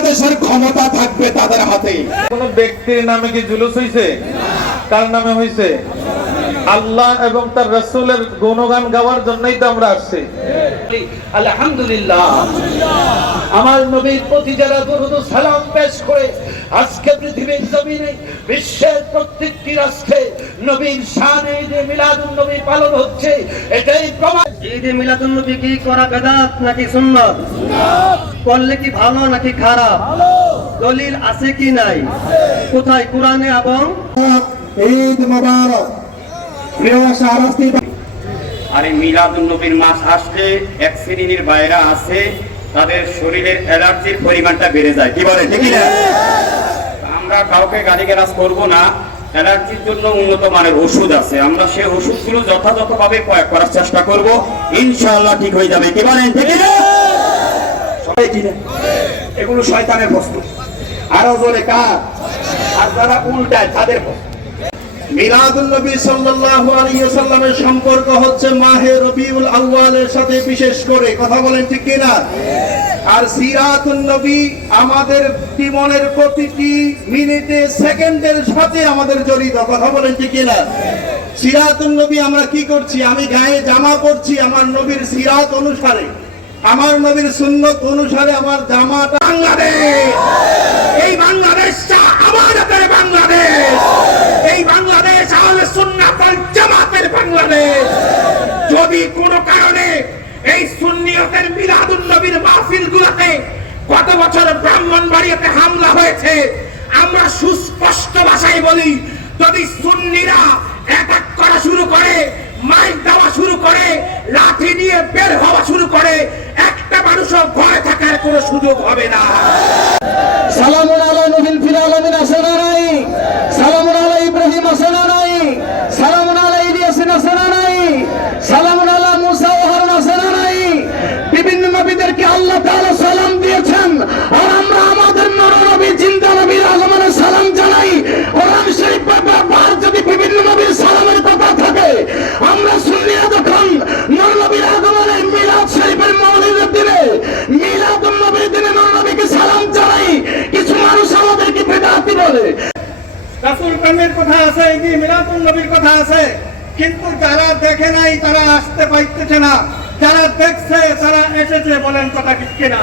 বাংলাদেশের ক্ষমতা থাকবে তাদের হাতে। কোন ব্যক্তির নামে কি জুলুস হইছে? কার নামে হইছে? আল্লাহ এবং তার রাসূলের গুণগান গাওয়ার জন্যই তো আমরা আসছি। আলহামদুলিল্লাহ, আমার নবীর প্রতি যারা দরুদ ও সালাম পেশ করে আজকে পৃথিবীর জমিনে বিশ্বের প্রত্যেকটি রাষ্ট্রে নবীর শানে ঈদে মিলাদুন নবী পালন হচ্ছে, এটাই প্রমাণ। ঈদে মিলাদুন নবী কি করা বেদাত নাকি সুন্নাত? করলে কি ভালো নাকি খারাপ? দলিল আছে কি নাই? কোথায়? কোরআনে এবং ঈদ মোবারক। প্রিয় শাহরাস্তি, আর এই মিলাদুন নবীর মাস আসলে এক শ্রেণীর বাইরা আছে, তাদের শরীরের অ্যালার্জির পরিমাণটা বেড়ে যায়। কি বলে, ঠিক না? আমরা কাউকে গালিগালাজ করব না। অ্যালার্জির জন্য উন্নত মানের ওষুধ আছে, আমরা সেই ওষুধগুলো যথাযথভাবে প্রয়োগ করার চেষ্টা করব, ইনশাআল্লাহ ঠিক হয়ে যাবে। কি বলেন, ঠিক না? সবাই কিনে এগুলো শয়তানের বস্তু, আরো জোরে কার? আর যারা উল্টায় তাদের বস্তু। মিলাদুন নবী সাল্লাল্লাহু আলাইহি ওয়াসাল্লামের সম্পর্ক হচ্ছে মাহে রবিউল আউয়ালের সাথে, বিশেষ করে কথা বলেন ঠিক কিনা? আর সিরাতুন নবী আমাদের জীবনের প্রতিটি মিনিটে সেকেন্ডের সাথে আমাদের জড়িত, কথা বলেন ঠিক কিনা? সিরাতুন নবী আমরা কি করছি? আমি গায়ে জামা পরছি আমার নবীর সিরাত অনুসারে, আমার নবীর সুন্নত অনুসারে আমার জামাটা। বাংলাদেশ, এই বাংলাদেশটা আমাদের বাংলাদেশ, এই বাংলাদেশ আহলে সুন্নাত ওয়াল জামাতের বাংলাদেশ। যদি কোনো কারণে এই সুন্নিয়তের মিলাদুন নবীর মাহফিলগুলোতে গত বছর ব্রাহ্মণবাড়িয়াতে হামলা হয়েছে, আমরা সুস্পষ্ট ভাষায় বলি, যদি সুন্নিরা অ্যাটাক করা শুরু করে, মাইক দেওয়া শুরু করে, লাঠি নিয়ে বের হওয়া শুরু করে, একটা মানুষও ভয় থাকার কোনো সুযোগ হবে না। সালামুন আলা নবীল ফিল আলামিন আছে না নাই? সালামুন আলা ইব্রাহিম আছে না নাই? সালামুন আলা ইলিয়াস আছে না নাই? সালামুন আলা মুসা ওয়া হারুন আছে না নাই? বিভিন্ন নবীদেরকে আল্লাহ তাআলা সালাম দিয়েছেন, আর আমরা আমাদের নর নবী জিন্দা নবীর আগমনে সালাম জানাই। কোরআন শরীফ বারবার যদি বিভিন্ন নবীর সালামের কথা থাকে, আমরা সুন্নিরা যখন নর নবীর আগমনে মিলাদ শরীফের মাওলিদের দিনে, মিলাদুন নবীর দিনে নর নবীকে সালাম জানাই, কিছু মানুষ আমাদেরকে বেদাতি বলে। রাসূল প্রেমের কথা আছে, ঈদে মিলাদুন নবীর কথা আছে, কিন্তু যারা দেখে নাই তারা আসতে পাইতেছে না, যারা দেখছে তারা এসেছে। বলেন কথা ঠিক কিনা?